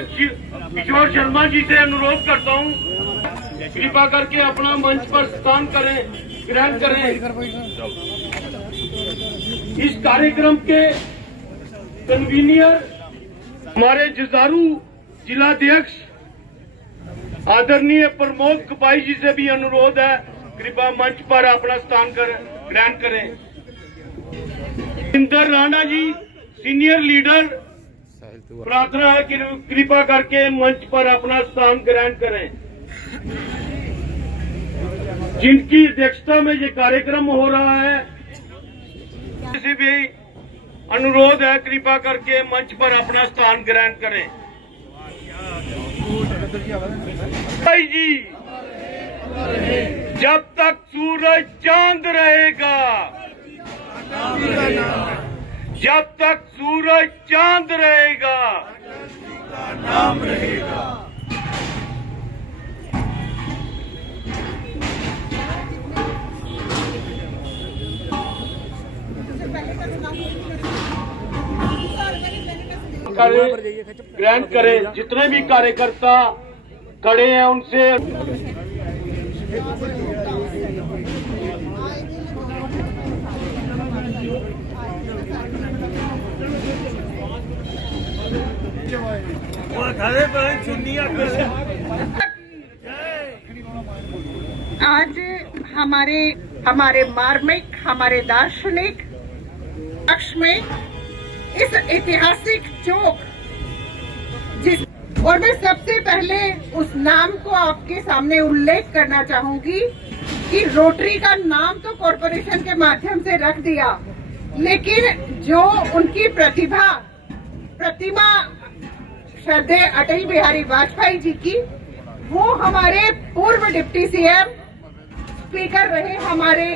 किशोर शर्मा जी से अनुरोध करता हूँ, कृपा करके अपना मंच पर स्थान ग्रहण करें। इस कार्यक्रम के कन्वीनियर हमारे जुझारू जिलाध्यक्ष आदरणीय प्रमोद कपाई जी से भी अनुरोध है, कृपया मंच पर अपना स्थान ग्रहण करें। इंदर राणा जी सीनियर लीडर, प्रार्थना है कि कृपा करके मंच पर अपना स्थान ग्रहण करें। जिनकी अध्यक्षता में ये कार्यक्रम हो रहा है, किसी भी अनुरोध है, कृपा करके मंच पर अपना स्थान ग्रहण करें। भाई जी, जब तक सूरज चांद रहेगा, जब तक सूरज चांद रहेगा, नाम रहेगा। ग्रहण करें। जितने भी कार्यकर्ता खड़े हैं उनसे आज हमारे मार्मिक, हमारे दार्शनिक पक्ष में इस ऐतिहासिक चौक और मैं सबसे पहले उस नाम को आपके सामने उल्लेख करना चाहूंगी कि रोटरी का नाम तो कॉरपोरेशन के माध्यम से रख दिया, लेकिन जो उनकी प्रतिमा श्रद्धेय अटल बिहारी वाजपेयी जी की, वो हमारे पूर्व डिप्टी सीएम स्पीकर रहे हमारे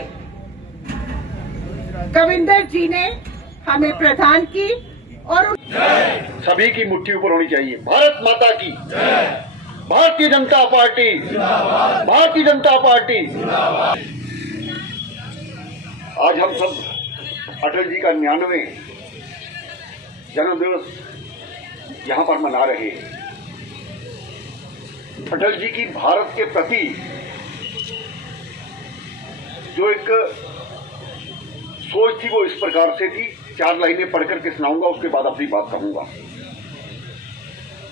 कविंदर जी ने हमें प्रदान की। और सभी की मुट्ठी ऊपर होनी चाहिए। भारत माता की, भारतीय जनता पार्टी, भारतीय जनता पार्टी। आज हम सब अटल जी का 99वें जन्म दिवस यहाँ पर मना रहे हैं। अटल जी की भारत के प्रति जो एक सोच थी वो इस प्रकार से थी, 4 लाइनें पढ़कर के सुनाऊंगा, उसके बाद अपनी बात कहूंगा।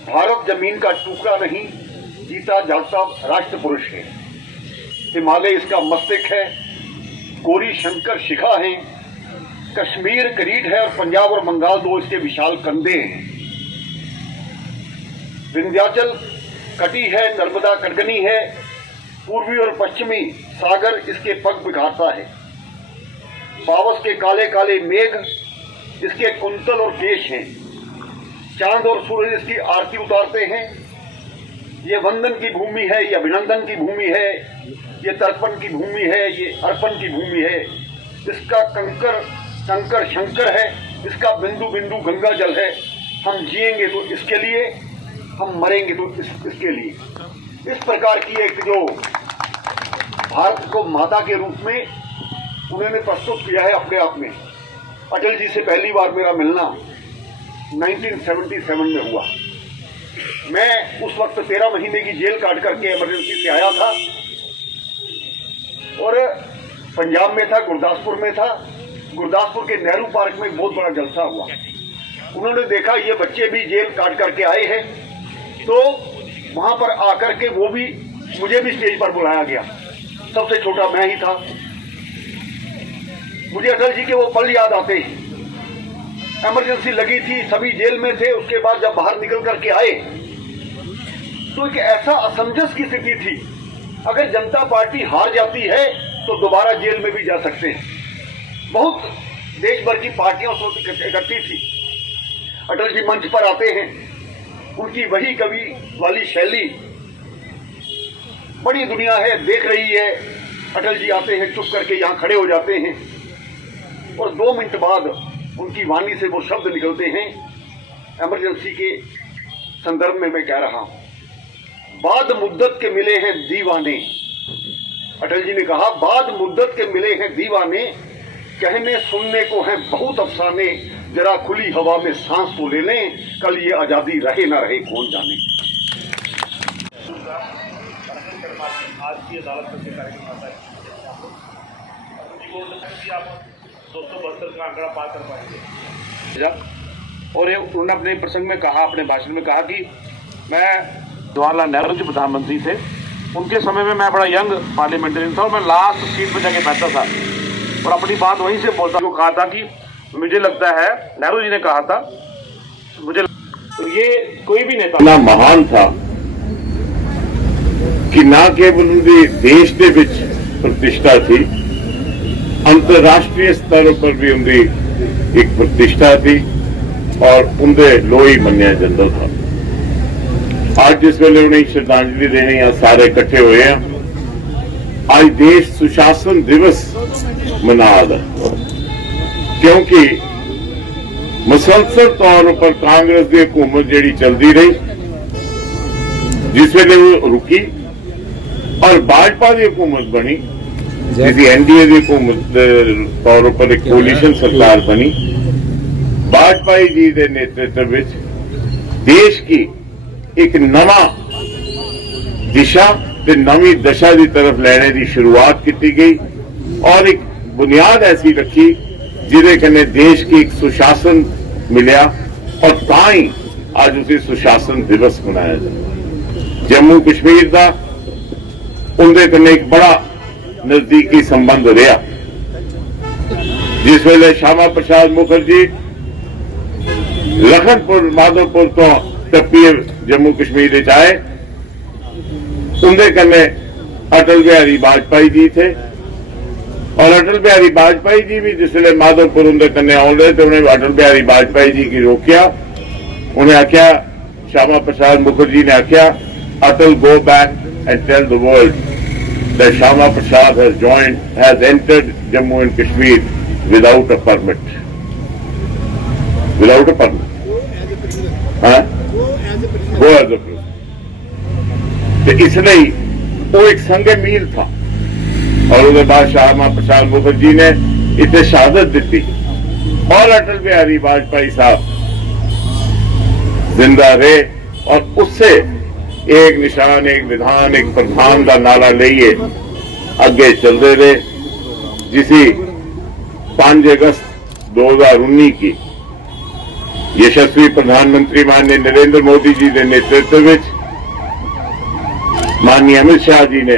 भारत जमीन का टुकड़ा नहीं, जीता जागता राष्ट्र पुरुष है। हिमालय इसका मस्तक है, कोरी शंकर शिखा है, कश्मीर करीट है और पंजाब और बंगाल 2 इसके विशाल कंधे हैं। विंध्याचल कटी है, नर्मदा कड़गनी है, पूर्वी और पश्चिमी सागर इसके पग बिखारता है। पावस के काले काले मेघ इसके कुंतल और केश हैं। चांद और सूरज इसकी आरती उतारते हैं। ये वंदन की भूमि है, ये अभिनंदन की भूमि है, ये तर्पण की भूमि है, ये अर्पण की भूमि है। इसका कंकर कंकर शंकर है, इसका बिंदु बिंदु गंगा जल है। हम जिएंगे तो इसके लिए, हम मरेंगे तो इसके लिए। इस प्रकार की एक जो भारत को माता के रूप में उन्होंने प्रस्तुत किया है अपने आप में। अटल जी से पहली बार मेरा मिलना 1977 में हुआ। मैं उस वक्त 13 महीने की जेल काट करके इमरजेंसी से आया था और पंजाब में था, गुरदासपुर में था। गुरदासपुर के नेहरू पार्क में एक बहुत बड़ा जलसा हुआ। उन्होंने देखा ये बच्चे भी जेल काट करके आए हैं, तो वहां पर आकर के मुझे भी स्टेज पर बुलाया गया। सबसे छोटा मैं ही था। मुझे अटल जी के वो पल याद आते हैं। इमरजेंसी लगी थी, सभी जेल में थे। उसके बाद जब बाहर निकल करके आए तो एक ऐसा असमंजस की स्थिति थी। अगर जनता पार्टी हार जाती है तो दोबारा जेल में भी जा सकते हैं। बहुत देश भर की पार्टियां उस वक्त इकट्ठी थी। अटल जी मंच पर आते हैं, उनकी वही कवि वाली शैली, बड़ी दुनिया है देख रही है। अटल जी आते हैं, चुप करके यहाँ खड़े हो जाते हैं और 2 मिनट बाद उनकी वाणी से वो शब्द निकलते हैं। इमरजेंसी के संदर्भ में मैं कह रहा हूं, बाद मुद्दत के मिले हैं दीवाने। अटल जी ने कहा, बाद मुद्दत के मिले हैं दीवाने, कहने सुनने को हैं बहुत अफसाने, जरा खुली हवा में सांस तो ले लें, कल ये आजादी रहे ना रहे कौन जाने। आज की अदालत में कार्यक्रम आता है, आप 272 का आंकड़ा पार कर पाएंगे। और ये उन्होंने अपने प्रसंग में कहा, अपने भाषण में कहा कि मैं जवाहरलाल नेहरू जी प्रधानमंत्री थे, उनके समय में मैं बड़ा यंग पार्लियामेंटेरियन था और मैं लास्ट सीट पर जाके बैठता था और अपनी बात वहीं से बोलता। जो कहा था कि मुझे लगता है, नेहरू जी ने कहा था, मुझे तो ये कोई भी नेता ना महान था कि ना केवल उनके देश के विच प्रतिष्ठा थी, अंतरराष्ट्रीय स्तर पर भी उनकी एक प्रतिष्ठा थी और उनके लोई मनिया जाता था। आज जिस वेले उन्हें श्रद्धांजलि देने यहाँ सारे इकट्ठे हुए हैं, आज देश सुशासन दिवस मना रहा है, क्योंकि मुसलसल तौर पर कांग्रेस की हुकूमत जी चलती रही, जिस वेले वो रुकी और भाजपा की हुकूमत बनी, जिसकी एनडीए की हुकूमत तौर पर एक कोलिशन सरकार बनी, वाजपेयी जी के नेतृत्व में देश की एक नवा दिशा ते नवी दशा की तरफ लेने की शुरुआत की गई और एक बुनियाद ऐसी रखी जिदे कन्ने देश की एक सुशासन मिलिया और ताई आज उसे सुशासन दिवस मनाया जाए। जम्मू कश्मीर का उनके कन्ने एक बड़ा नजदीकी संबंध रहा। जिस वेले श्यामा प्रसाद मुखर्जी लखनपुर माधोपुर तो टप्पी जम्मू कश्मीर आए, उनके कन्ने अटल बिहारी वाजपेयी जी थे और अटल बिहारी वाजपेयी जी भी जिसले माधोपुर उनके कन्ने आने रहे तो उन्हें अटल बिहारी वाजपेयी जी की रोकिया। उन्हें आख्या, श्यामा प्रसाद मुखर्जी ने आख्या, Atal go back and tell the world that Shyama Prasad has entered Jammu and Kashmir without a permit. Without a permit. हाँ? वो एज ए तो इसलिए वो एक संगे मील था और उसके बाद श्यामा प्रसाद मुखर्जी ने इसे शहादत दी और अटल बिहारी वाजपेयी साहब जिंदा रहे और उससे एक निशान, एक विधान, एक प्रधान का नारा लिए आगे चलते रहे, जिसी 5 अगस्त 2019 की यशस्वी प्रधानमंत्री माननीय नरेंद्र मोदी जी के नेतृत्व में माननीय अमित शाह जी ने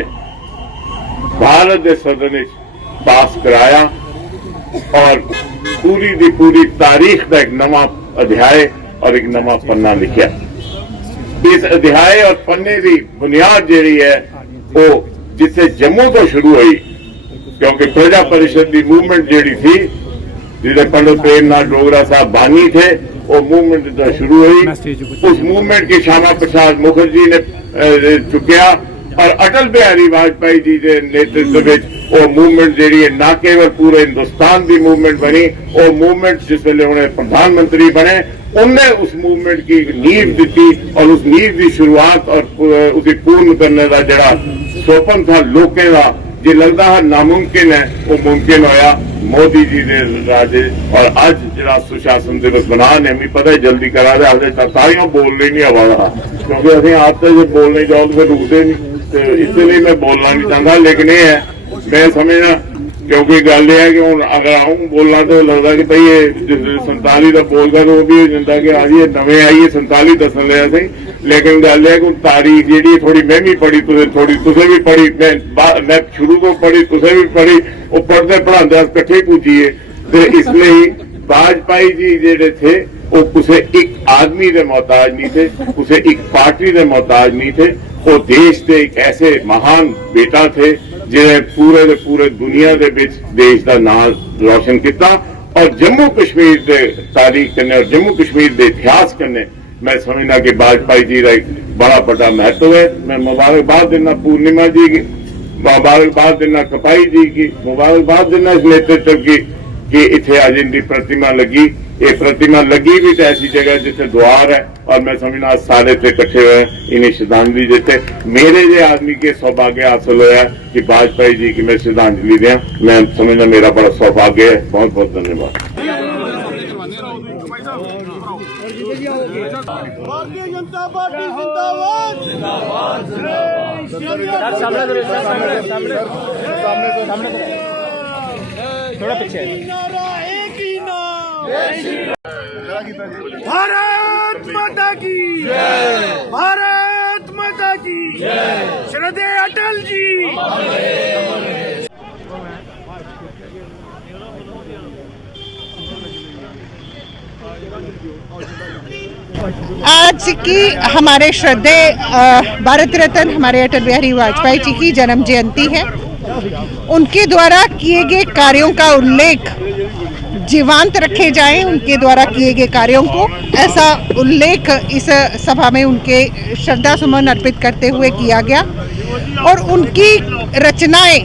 भारत के सदन पास कराया और पूरी दी पूरी तारीख का एक नवा अध्याय और एक नवा पन्ना लिखा। इस अध्याय और पन्ने की बुनियाद जी है वो जिससे जम्मू तो शुरू हुई, क्योंकि प्रजा परिषद की मूवमेंट जी थी जिसे पंडित प्रेमनाथ डोगरा साहब बानी थे, वो मूवमेंट तो शुरू हुई। उस मूवमेंट की श्यामा प्रसाद मुखर्जी ने चुकिया और अटल बिहारी वाजपेयी जी के नेतृत्व में वो मूवमेंट जी न केवल पूरे हिंदुस्तान की मूवमेंट बनी, वो मूवमेंट जिस वेले उन्हें प्रधानमंत्री बने उनने उस मूवमेंट की नींव दी और उस नींव की शुरुआत और उसे पूर्ण करने का जरा स्वप्न था लोगों का जो लगता है नामुमकिन है, वो मुमकिन होया मोदी जी ने राजे। और आज जरा सुशासन दिवस बना ने भी पता है जल्दी करा दे, हजे तालियां बोलने नहीं आवा, क्योंकि अभी आप तो जो बोलने जाओ तो फिर रुकते नहीं, तो इसलिए मैं बोलना नहीं चाहता। लेकिन ये है मैं समझना, क्योंकि गल यह है कि हूँ अगर आऊँ बोलना तो लगता कि भाई ये 47 का बोलता तो वो भी हो जाता कि आज ये नवे आई 47 दसन लिया सही। लेकिन गल है कि तारीख जी थोड़ी मैं भी पढ़ी, थोड़ी तुसें भी पढ़ी, मैं शुरू तो पढ़ी तुसें भी पढ़ी, वो पढ़ते पढ़ाते इकट्ठे पूछिए। तो इसलिए वाजपेयी जी जेडे थे वो किसी एक आदमी के मोहताज नहीं थे, किसी एक पार्टी के मोहताज नहीं थे, वो देश के एक ऐसे महान बेटा थे जिन्हें पूरे दे पूरे दुनिया के विच देश का नाम रोशन किया। और जम्मू कश्मीर के तारीख करने और जम्मू कश्मीर के इतिहास करने मैं समझना कि वाजपेयी जी का एक बड़ा बड़ा महत्व है। मैं मुबारकबाद देना पूर्णिमा जी की, मुबारकबाद देना कपाई जी की, मुबारकबाद देना इस नेतृत्व की कि इतने आज इनकी प्रतिमा लगी। ये प्रतिमा लगी भी तो ऐसी जगह जिसे द्वार है और मैं समझना सारे थे इकट्ठे हुए इन्हें श्रद्धांजलि देते। मेरे जो आदमी के सौभाग्य हासिल होया कि वाजपेयी जी की मैं श्रद्धांजलि दें, मैं समझना मेरा बड़ा सौभाग्य है। बहुत बहुत धन्यवाद। पार्टी जिंदाबाद जिंदाबाद थोड़ा पीछे नारा एक ही नाम भारत माता की जय भारत माता की जय श्रद्धेय अटल जी आज की हमारे श्रद्धेय भारत रत्न हमारे अटल बिहारी वाजपेयी जी की जन्म जयंती है। उनके द्वारा किए गए कार्यों का उल्लेख जीवंत रखे जाएं, उनके द्वारा किए गए कार्यों को, ऐसा उल्लेख इस सभा में उनके श्रद्धा सुमन अर्पित करते हुए किया गया। और उनकी रचनाएं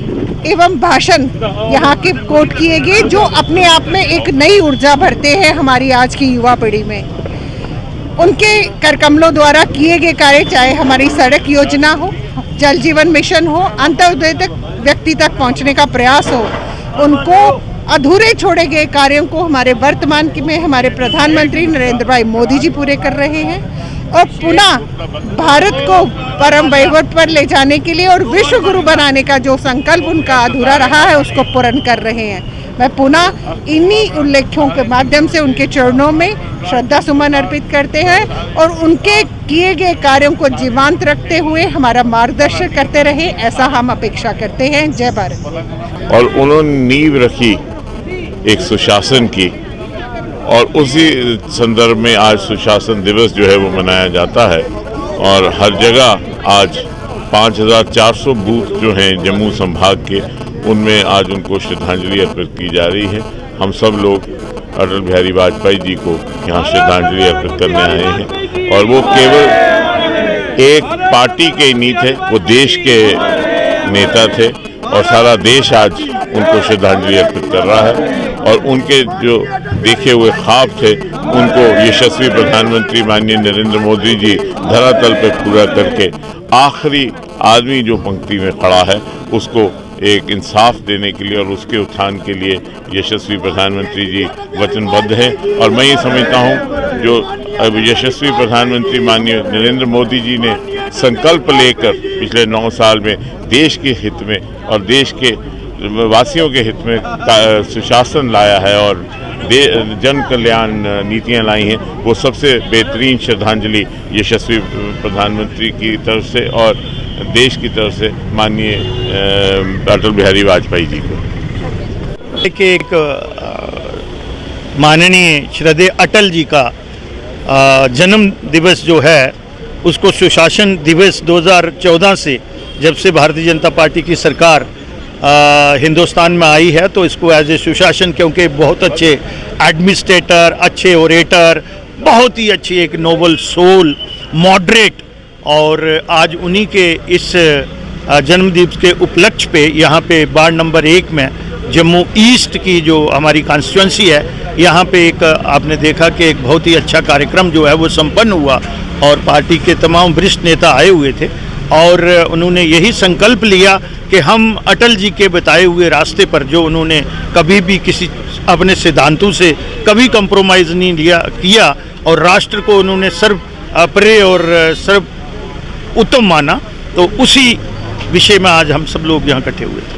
एवं भाषण यहाँ के कोट किए गए, जो अपने आप में एक नई ऊर्जा भरते हैं हमारी आज की युवा पीढ़ी में। उनके करकमलों द्वारा किए गए कार्य, चाहे हमारी सड़क योजना हो, जल जीवन मिशन हो, अंत्योदय तक व्यक्ति तक पहुंचने का प्रयास हो, उनको अधूरे छोड़े गए कार्यों को हमारे वर्तमान में हमारे प्रधानमंत्री नरेंद्र भाई मोदी जी पूरे कर रहे हैं। और पुनः भारत को परम वैभव पर ले जाने के लिए और विश्व गुरु बनाने का जो संकल्प उनका अधूरा रहा है, उसको पूर्ण कर रहे हैं। मैं पुनः इन्हीं उल्लेखों के माध्यम से उनके चरणों में श्रद्धा सुमन अर्पित करते हैं और उनके किए गए कार्यों को जीवंत रखते हुए हमारा मार्गदर्शन करते रहे, ऐसा हम अपेक्षा करते हैं। जय भारत। और उन्होंने नींव रखी एक सुशासन की, और उसी संदर्भ में आज सुशासन दिवस जो है वो मनाया जाता है। और हर जगह आज 5400 बूथ जो हैं जम्मू संभाग के, उनमें आज उनको श्रद्धांजलि अर्पित की जा रही है। हम सब लोग अटल बिहारी वाजपेयी जी को यहाँ श्रद्धांजलि अर्पित करने आए हैं। और वो केवल एक पार्टी के नहीं थे, वो देश के नेता थे, और सारा देश आज उनको श्रद्धांजलि अर्पित कर रहा है। और उनके जो देखे हुए ख्वाब थे, उनको यशस्वी प्रधानमंत्री माननीय नरेंद्र मोदी जी धरातल पर पूरा करके आखिरी आदमी जो पंक्ति में खड़ा है, उसको एक इंसाफ देने के लिए और उसके उत्थान के लिए यशस्वी प्रधानमंत्री जी वचनबद्ध हैं। और मैं ये समझता हूँ, जो यशस्वी प्रधानमंत्री माननीय नरेंद्र मोदी जी ने संकल्प लेकर पिछले 9 साल में देश के हित में और देश के वासियों के हित में सुशासन लाया है और जन कल्याण नीतियां लाई हैं, वो सबसे बेहतरीन श्रद्धांजलि यशस्वी प्रधानमंत्री की तरफ से और देश की तरफ से माननीय अटल बिहारी वाजपेयी जी को। एक माननीय श्रद्धेय अटल जी का जन्म दिवस जो है, उसको सुशासन दिवस 2014 से, जब से भारतीय जनता पार्टी की सरकार हिंदुस्तान में आई है, तो इसको एज ए सुशासन, क्योंकि बहुत अच्छे एडमिनिस्ट्रेटर, अच्छे ओरेटर, बहुत ही अच्छी एक नोबल सोल, मॉडरेट, और आज उन्हीं के इस जन्मदिवस के उपलक्ष्य पे यहाँ पे वार्ड नंबर 1 में जम्मू ईस्ट की जो हमारी कॉन्स्टिट्यूंसी है, यहाँ पे एक आपने देखा कि एक बहुत ही अच्छा कार्यक्रम जो है वो संपन्न हुआ और पार्टी के तमाम वरिष्ठ नेता आए हुए थे और उन्होंने यही संकल्प लिया कि हम अटल जी के बताए हुए रास्ते पर, जो उन्होंने कभी भी किसी अपने सिद्धांतों से कभी कंप्रोमाइज़ नहीं किया और राष्ट्र को उन्होंने सर्वोपरि और सर्व उत्तम माना, तो उसी विषय में आज हम सब लोग यहाँ इकट्ठे हुए थे।